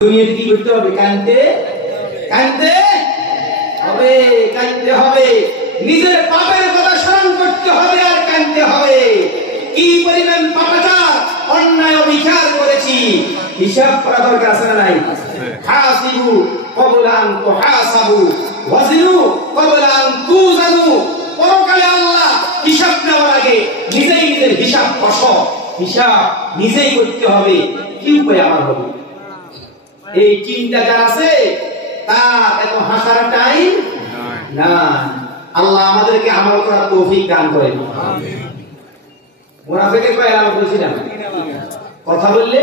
দুনিয়াতে কি করতে হবে? কাঁদতে কাঁদতে হবে, কাঁদতে হবে। নিজের পাপের কথা স্মরণ করতে হবে আর কাঁদতে হবে। কি পরিমাণ পাপাচার অন্যায় বিচার করেছি, হিসাব করা দরকার আছে না নাই? হাসিবু ক্বাবলা আন তুহাসাবু ওয়াজিনু ক্বাবলা আন তুজানু। পরকালে আল্লাহ হিসাব নেওয়ার আগে নিজেই নিজের হিসাব কষ, হিসাব নিজেই করতে হবে। কি উপায় আমার হবে? এই চিন্তা যার আছে তার এত হাসার টাইম না। আল্লাহ আমাদেরকে আমল করার তৌফিক দান করেন। মুনাফিকের কয় আমল করেছিলাম? কথা বললে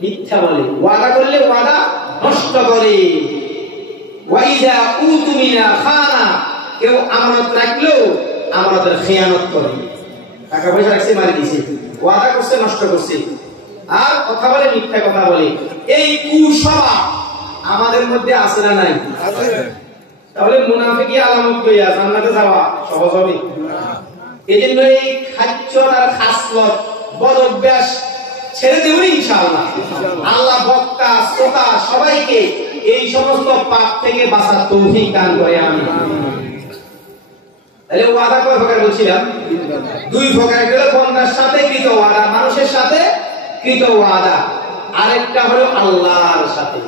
মিথ্যা বলে, ওয়াদা করলে ওয়াদা নষ্ট করে। ওয়াইদা উতুমিনা খানা, কেউ আমানত রাখলেও আমানতের খেয়ানত করে। টাকা পয়সা রাখছে মারি দিছে, ওয়াদা করছে নষ্ট করছে, আর কথা বলে মিথ্যা কথা বলে। এই কুস্বভাব আমাদের মধ্যে আছে না নাই? তাহলে মুনাফিকি আলামত কইয়া জান্নাতে যাওয়া সহজ হবে? এজন্য এই খাদ্য আর খাসলত বদ অভ্যাস ছেড়ে দেব ইনশাআল্লাহ। আল্লাহ বক্তা শ্রোতা সবাইকে এই সমস্ত পাপ থেকে বাঁচার তৌফিক দান করে। আমি তাহলে ওয়াদা কয় প্রকার বলছিলাম? দুই প্রকার। একটা হলো বন্দার সাথে কৃত ওয়াদা, মানুষের সাথে কৃত ওয়াদা। আরেকটা হলো আল্লাহর সাথে।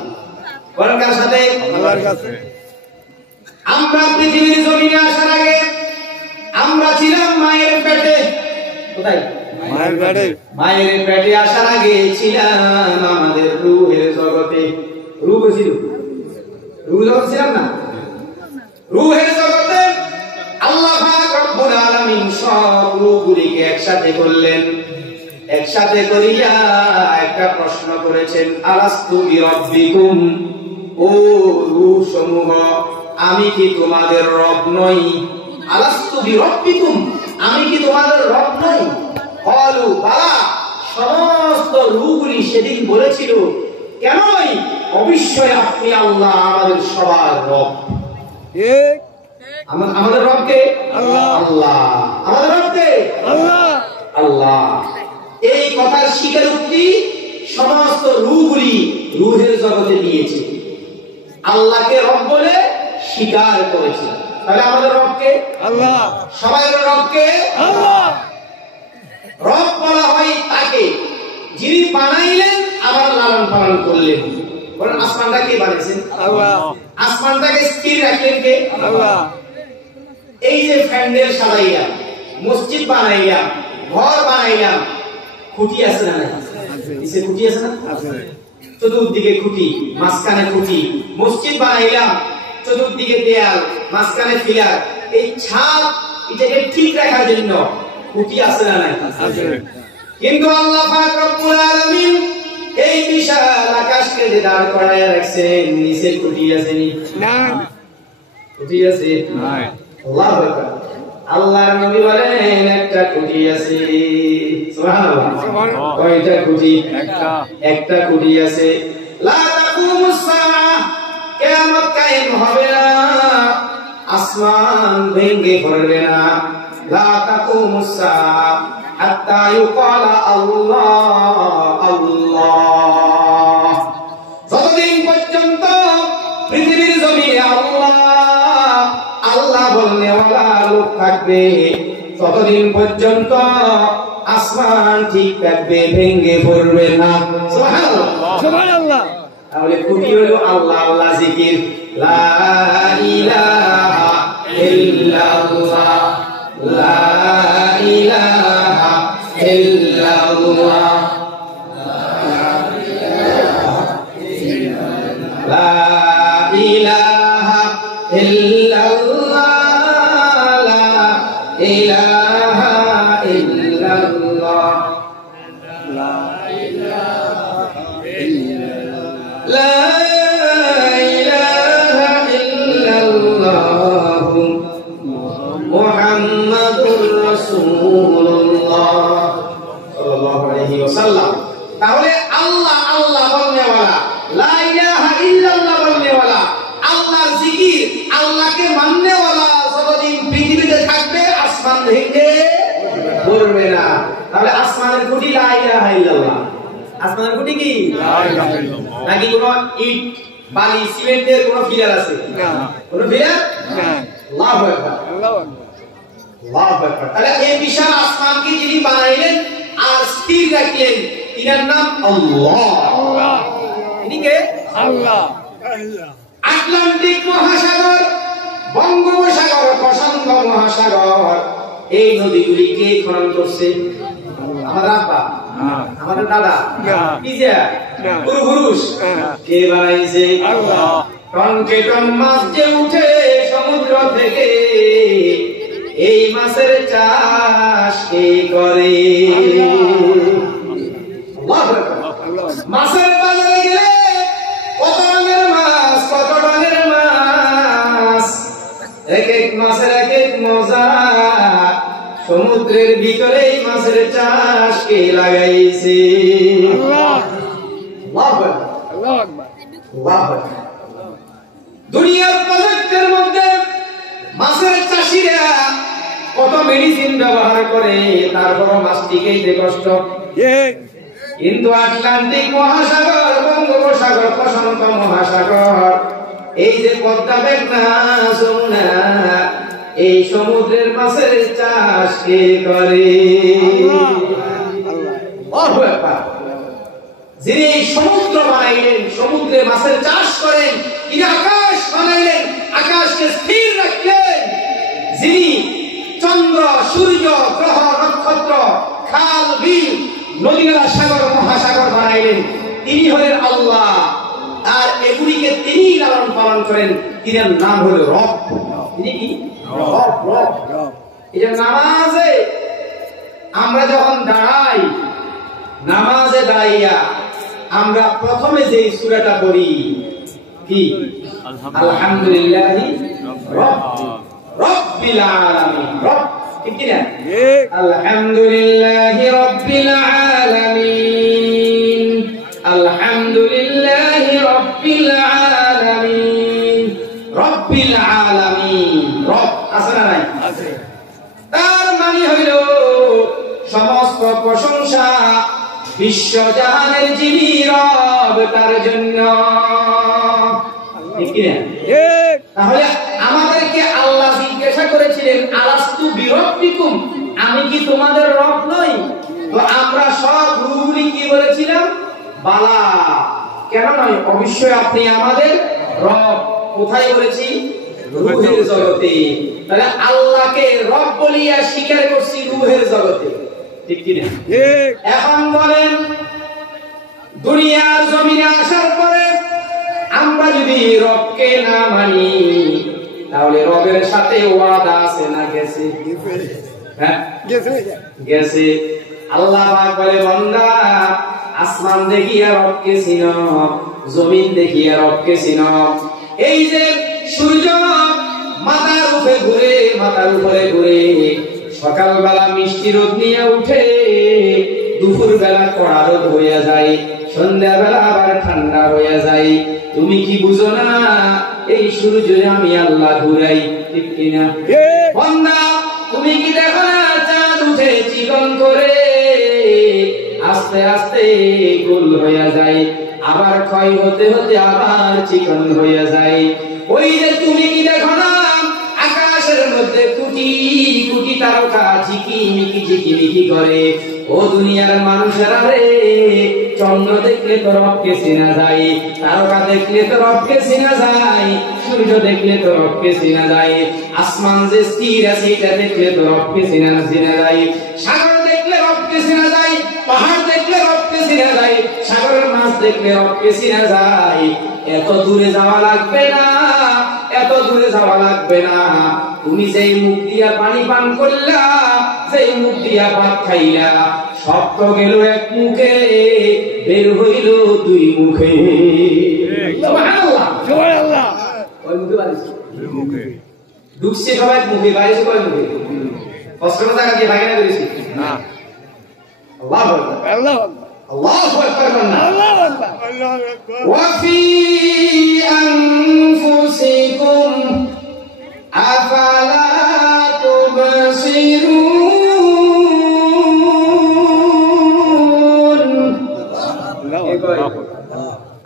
কার সাথে? আল্লাহর সাথে। আমরা পৃথিবীর জমিনে আসার আগে আমরা ছিলাম মায়ের পেটে। কোথায়? মায়ের পেটে। মায়ের পেটে আসার আগে ছিলাম আমাদের রূহের জগতে। রূহ ছিল, রূহ জগৎ ছিলাম না? রূহের জগতে আল্লাহ পাক রব্বুল আলামিন সব রূহগুলিকে একসাথে করলেন। একসাথে করিয়া একটা প্রশ্ন করেছেন, আলাস্তু বিরাব্বিকুম, ও রূহ সমূহ আমি কি তোমাদের রব নই? আলাস্তু বিরাব্বিকুম, আমি কি তোমাদের রব নই? ক্বালু বালা, সমস্ত রূহগুলি সেদিন বলেছিল কেনই, অবশ্যই আপনি আল্লাহ আমাদের সবার রব। আমাদের রব কে? আল্লাহ। আল্লাহ। আমাদের রব কে? আল্লাহ। আল্লাহ। এই কথার স্বীকারোক্তি সমস্ত রূহগুলি রূহের জগতে দিয়েছে, আল্লাহকে রব বলে স্বীকার করেছে। তাহলে আমাদের রব কে? আল্লাহ। সবাই রব কে? আল্লাহ। রব বলা হয় তাকে যিনি বানাইলেন আবার লালন পালন করলেন। বলেন আসমানটা কে বানাইছেন? আল্লাহ। আসমানটাকে স্থির রাখলেন কে? আল্লাহ। এই যে প্যান্ডেল সাজাইলাম, মসজিদ বানাইলাম, ঘর বানাইলাম, খুঁটি আছে না? নিচে খুঁটি আছে না? চতুর্দিকে খুঁটি, মাঝখানে খুঁটি। মসজিদ বানাইলাম, চতুর্দিকে দেয়াল, মাঝখানে পিলার। এই ছাদ এটাকে ঠিক রাখার জন্য খুঁটি আছে না? কিন্তু আল্লাহ পাক রব্বুল আলামিন এই বিশাল আকাশকে যে দাঁড় করায় রাখছেন, নিচে খুঁটি আছে না? খুঁটি আছে? আল্লাহু আকবার। আল্লাহর নবী বলেন একটা খুঁটি আছে। সুবহানাল্লাহ। কয়টা খুঁটি? একটা খুঁটি আছে। লা তাকুমুস সাআহ, কিয়ামত কায়েম হবে না, আসমান ভেঙে পড়বে না। লা তাকুমুস সাআহ হাত্তা ইউকালা আল্লাহ আল্লাহ। যতদিন পর্যন্ত পৃথিবীর জমিনে আল্লাহ আল্লাহ বলনেওয়ালা লোক থাকবে, ততদিন পর্যন্ত আসমান ঠিক থাকবে, ভেঙে পড়বে না। সুবহানাল্লাহ, সুবহানাল্লাহ। তাহলে খুঁটি হলো আল্লাহ, আল্লাহ জিকির। লা ইলাহা ইল্লাল্লাহ, লা ইলাহা ইল্লাল্লাহ, লা ইলাহা ইল্লাল্লাহ, লা ইলাহা ইল্লাল্লাহ, লা ইলাহা ইল্লাল্লাহ, লা ইলাহা ইল্লাল্লাহ মুহাম্মাদুর রাসূলুল্লাহ সাল্লাল্লাহু আলাইহি ওয়াসাল্লাম। তাহলে আল্লাহ আল্লাহ বলনেওয়ালা, লা ইলাহা ইল্লাল্লাহ বলনেওয়ালা, আল্লাহর জিকির, আল্লাহকে মাননেওয়ালা যতদিন পৃথিবীতে থাকবে আসমান ভেঙে পড়বে না। তাহলে আসমানের খুঁটি লা ইলাহা ইল্লাল্লাহ। আসমানের খুঁটি কি? লা ইলাহা ইল্লাল্লাহ। নাকি কোনো ইট বালি সিমেন্টের কোনো ফিলার আছে? না, কোনো ফিলার না। আল্লাহু আকবার, আল্লাহু আকবার। আল্লাহু আকবার। তাহলে এই বিশাল আসমানকে যিনি বানাইলেন আর স্থির রাখলেন, তিনার নাম আল্লাহ। আল্লাহ, তিনি কে? আল্লাহ। আটলান্টিক মহাসাগর, বঙ্গোপসাগর, প্রশান্ত মহাসাগর, এই নদীগুলিকে খনন করছে আমাদের আব্বা, আমাদের দাদা, পিজা, পূর্বপুরুষ। কে বানাইছে? আল্লাহ। টনকে টন মাছ যে উঠে সমুদ্র থেকে, এই মাছের চাষ কে করে? আল্লাহু আকবার। মাছের বাজারে গেলে কত রঙের মাছ, কত রঙের মাছ, এক এক মাছের এক এক মজা। সমুদ্রের ভিতরে এই মাছের চাষ কে লাগাইছে? আল্লাহ। আল্লাহু আকবার, আল্লাহু আকবার। আল্লাহু আকবার। দুনিয়ার প্রজেক্টের মধ্যে মাছের চাষিরা কত মেডিসিন ব্যবহার করে, তারপর মাছটিকে যে কষ্ট। কিন্তু আটলান্টিক মহাসাগর, বঙ্গোপসাগর, প্রশান্ত মহাসাগর, এই যে পদ্মা, মেঘনা, যমুনা, এই সমুদ্রের মাছের চাষ কে করে? আল্লাহু আকবার। যিনি এই সমুদ্র বানাইলেন, সমুদ্রে মাছের চাষ করেন, তিনি আকাশ বানাইলেন, আকাশকে স্থির রাখলেন, যিনি চন্দ্র, সূর্য, গ্রহ, নক্ষত্র, খাল, বিল, নদী, নালা, সাগর, মহাসাগর বানাইলেন, তিনি হলেন আল্লাহ। আর এগুলিকে তিনি লালন পালন করেন, তিনার নাম হলো রব। তিনি কি? রব, রব। এই যে নামাজে আমরা যখন দাঁড়াই, নামাজে দাঁড়াইয়া আমরা প্রথমে যে সূরাটা পড়ি কি? আলহামদুলিল্লাহি রাব্বিল আলামিন। রব, ঠিক কি না? আলহামদুলিল্লাহি রাব্বিল আলামিন, আলহামদুলিল্লাহি রাব্বিল আলামিন, রাব্বিল আলামিন। রব আছে না নাই? আছে। তার মানে হইল সমস্ত প্রশংসা বিশ্বজাহানের যিনি রব তার জন্য। ঠিক কি না? তাহলে আমাদেরকে আল্লাহ জিজ্ঞাসা করেছিলেন, আলাস্তু বিরব্বিকুম, আমি কি তোমাদের রব নই? তো আমরা সব রূহগুলি কি বলেছিলাম? বালা। কেন নয়? অবশ্যই আপনি আমাদের রব। কোথায় বলেছি? রূহের জগতে। তাহলে আল্লাহকে রব বলিয়া স্বীকার করছি রূহের জগতে। ঠিক কি না? এখন বলেন, দুনিয়ার জমিনে আসার পরে আমরা যদি রবকে না মানি, তাহলে রবের সাথে ওয়াদা আছে না গেছে? হ্যাঁ, গেছে। আল্লাহ পাক বলে, বান্দা, আসমান দেখিয়া রবকে চিনো, জমিন দেখিয়া রবকে চিনো। এই যে সূর্য মাথার উপরে ঘুরে, মাথার উপরে ঘুরে, সকালবেলা মিষ্টি রোদ নিয়ে উঠে, দুপুর বেলা কড়া রোদ হইয়া যায়, সন্ধ্যাবেলা আবার ঠান্ডা হইয়া যায়। তুমি কি বুঝো না এই সূর্য আমি আল্লাহ ঘুরাই? ঠিক কিনা? বান্দা, তুমি কি দেখো না চাঁদ উঠে চিকন করে আস্তে আস্তে গোল হইয়া যায়, আবার ক্ষয় হতে হতে আবার চিকন হইয়া যায়। ওই যে তুমি কি দেখো না আকাশের মধ্যে কোটি কোটি তারকা ঝিকিমিকি ঝিকিমিকি করে? ও দুনিয়ার মানুষেরা রে, চন্দ্র দেখলে তো রবকে চেনা যায়, তারকা দেখলে তো রবকে চেনা যায়, সূর্য দেখলে তো রবকে চেনা যায়, আসমান যে স্থির আছে এটা দেখলে তো রবকে চেনা যায়, সাগর দেখলে রবকে চেনা যায়, পাহাড় দেখলে রবকে চেনা যায়, সাগরের মাছ দেখলে রবকে চেনা যায়। এত দূরে যাওয়া লাগবে না, এত দূরে যাওয়া লাগবে না। তুমি যেই মুখ দিয়া পানি পান করলা, যেই মুখ দিয়া ভাত খাইলা, সব তো গেল এক মুখে, বের হইল দুই মুখে। সুবহানাল্লাহ, সুবহানাল্লাহ। কয় মুখে বাড়িছে? দুই মুখে। ঢুকছে সবাই মুখে, বাইরে কয় মুখে? কষ্টটা জায়গা দিয়ে ভাগিনা করেছি না। আল্লাহু আকবার, আল্লাহু আকবার, আল্লাহু আকবার, আল্লাহু আকবার, আল্লাহু আকবার। ওয়া ফি আনফুসিকুম আফালা তুবসিরুন।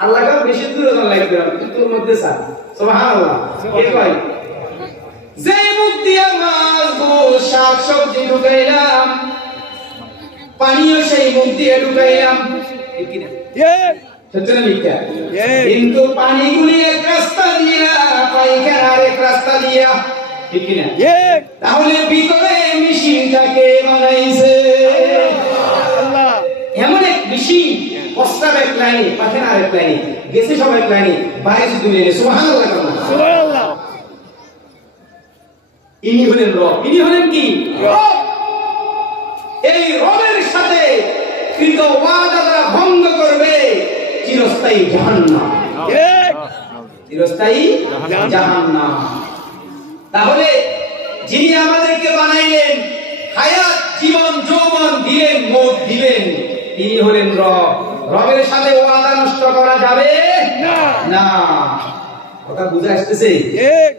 আল্লাহ বেশি দূরে না লাগবে তোর মধ্যে স্যার সুবহানাল্লাহ কে কয় যে মুখ দিয়া মাছ গোশ শাক সবজি ঢুকাইলাম পানিও সেই মুখ দিয়ে ঢুকাইলাম ঠিক কি না সত্য না মিথ্যা কিন্তু পানিগুলি এক রাস্তা দিয়া পায়খানা আরেক রাস্তা দিয়া ঠিক কি না তাহলে ভিতরে মেশিনটাকে বানাইছে আল্লাহ এমন এক মেশিন প্রস্তাব এক লাইনে পায়খানা আরেক লাইনে গেছে সব এক লাইনে বাইরে তুলে এনে সুবহানাল্লাহ সুবহানাল্লাহ ইনি হলেন রব ইনি হলেন কি রব এই রবের সাথে কৃত ওয়াদা যারা ভঙ্গ করবে চিরস্থায়ী জাহান্নাম চিরস্থায়ী জাহান্নাম তাহলে যিনি আমাদেরকে বানাইলেন হায়াত জীবন যৌবন দিলেন মৌত দিলেন তিনি হলেন রব রবের সাথে ওয়াদা নষ্ট করা যাবে না না কথা বুঝে আসতেছে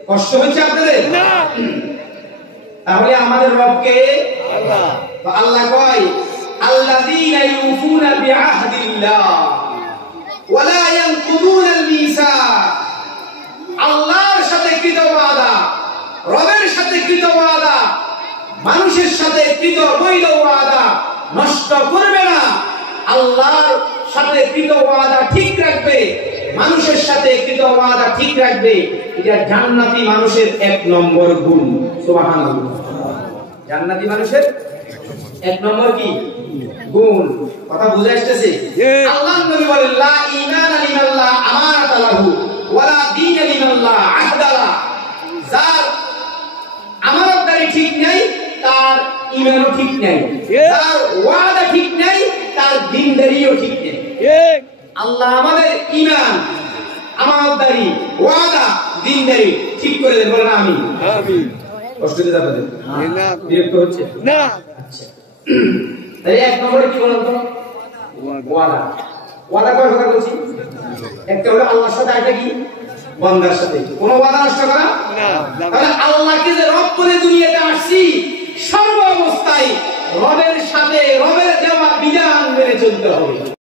কষ্ট হচ্ছে আপনাদের না তাহলে আমাদের রবকে আল্লাহ আল্লাহ কয় আল্লাযীনা ইউফুনা বিআহদিল্লাহ ওয়া লা ইয়ানকুদুনা আল মিসাক আল্লাহর সাথে কৃত ওয়াদা রবের সাথে কৃত ওয়াদা মানুষের সাথে কৃত বৈধ ওয়াদা নষ্ট করবে না আল্লাহর সাথে কৃত ওয়াদা ঠিক রাখবে মানুষের সাথে কৃত ওয়াদা ঠিক রাখবে এটা জান্নাতি মানুষের এক নম্বর গুণ সুবহানাল্লাহ জান্নাতি মানুষের এক নম্বর কি গুণ কথা বুঝে আসতেছে আল্লাহর নবী বলেন লা ঈমানা লিল্লাহ আমানাতা লাহু ওয়া লা দীনা লিল্লাহ আহদালা যার আমানতদারি ঠিক নাই তার ঈমানও ঠিক নাই তার ওয়াদা ঠিক নাই তার দ্বীনদারিও ঠিক নাই আল্লাহ আমাদের ঈমান আমানতদারি ওয়াদা দ্বীনদারি ঠিক করে দেন বলেন আমিন আমিন কষ্ট দিতে আপনাদের না বিরক্ত হচ্ছে না আচ্ছা তাহলে এক নম্বরে কি বলতো ওয়াদা ওয়াদা কয় প্রকার বলছি একটা হলো আল্লাহর সাথে একটা কি বান্দার সাথে কোন ওয়াদা নষ্ট করা না তাহলে আল্লাহকে যে রব বলে দুনিয়াতে আসছি সর্ব অবস্থায় রবের সাথে রবের দেওয়া বিধান মেনে চলতে হবে